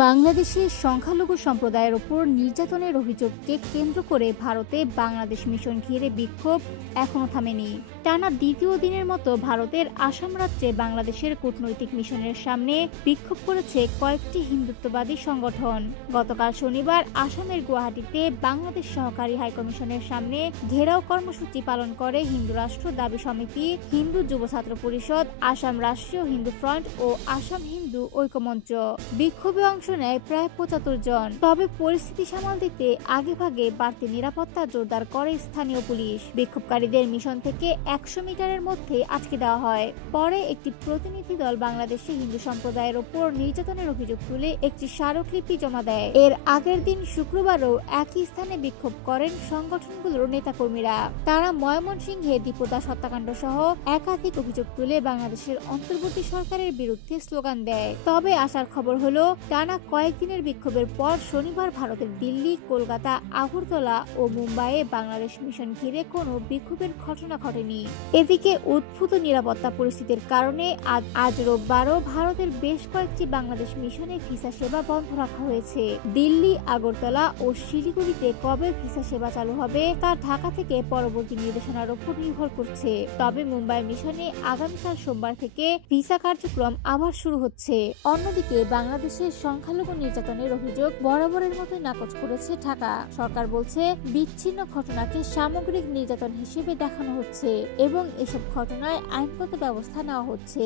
বাংলাদেশের সংখ্যালঘু সম্প্রদায়ের ওপর নির্যাতনের অভিযোগকে কেন্দ্র করে ভারতে বাংলাদেশ মিশন ঘিরে বিক্ষোভ এখনো থামেনি। টানা দ্বিতীয় দিনের মতো ভারতের আসাম রাজ্যে বাংলাদেশের কূটনৈতিক মিশনের সামনে বিক্ষোভ করেছে কয়েকটি হিন্দুত্ববাদী সংগঠন। গতকাল শনিবার আসামের গুয়াহাটিতে বাংলাদেশ সহকারী হাইকমিশনের সামনে ঘেরাও কর্মসূচি পালন করে হিন্দু রাষ্ট্র দাবি সমিতি, হিন্দু যুব ছাত্র পরিষদ, আসাম রাষ্ট্রীয় হিন্দু ফ্রন্ট ও আসাম হিন্দু ঐক্যমঞ্চ। বিক্ষোভে অংশ নেয় প্রায় ৭৫ জন। তবে পরিস্থিতি সামাল দিতে আগেভাগে বাড়তি নিরাপত্তা জোরদার করে স্থানীয় পুলিশ। বিক্ষোভকারীদের মিশন থেকে ১০০ মিটারের মধ্যে আটকে দেওয়া হয়। পরে একটি প্রতিনিধি দল বাংলাদেশে হিন্দু সম্প্রদায়ের ওপর নির্যাতনের অভিযোগ তুলে একটি স্মারকলিপি জমা দেয়। এর আগের দিন শুক্রবারও একই স্থানে বিক্ষোভ করেন সংগঠনগুলোর নেতাকর্মীরা। তারা ময়মনসিংহে দীপদাস হত্যাকাণ্ড সহ একাধিক অভিযোগ তুলে বাংলাদেশের অন্তর্বর্তী সরকারের বিরুদ্ধে স্লোগান দেয়। তবে আসার খবর হলো, টানা কয়েকদিনের বিক্ষোভের পর শনিবার ভারতের দিল্লি, কলকাতা, আগরতলা ও মুম্বাইয়ে বাংলাদেশ মিশন ঘিরে কোনো বিক্ষোভের ঘটনা ঘটেনি। এদিকে উদ্ভূত নিরাপত্তা পরিস্থিতির কারণে আজ রোববারও ভারতের বেশ কয়েকটি বাংলাদেশ মিশনে ভিসা সেবা বন্ধ রাখা হয়েছে। দিল্লি, আগরতলা ও শিলিগুড়িতে কবে ভিসা সেবা চালু হবে তা ঢাকা থেকে পরবর্তী নির্দেশনার উপর নির্ভর করছে। তবে মুম্বাই মিশনে আগামীকাল সোমবার থেকে ভিসা কার্যক্রম আবার শুরু হচ্ছে। অন্যদিকে বাংলাদেশের সংখ্যালঘু নির্যাতনের অভিযোগ বরাবরের মতোই নাকচ করেছে ঢাকা। সরকার বলছে, বিচ্ছিন্ন ঘটনাকে সামগ্রিক নির্যাতন হিসেবে দেখানো হচ্ছে এবং এসব ঘটনায় আইনগত ব্যবস্থা নেওয়া হচ্ছে।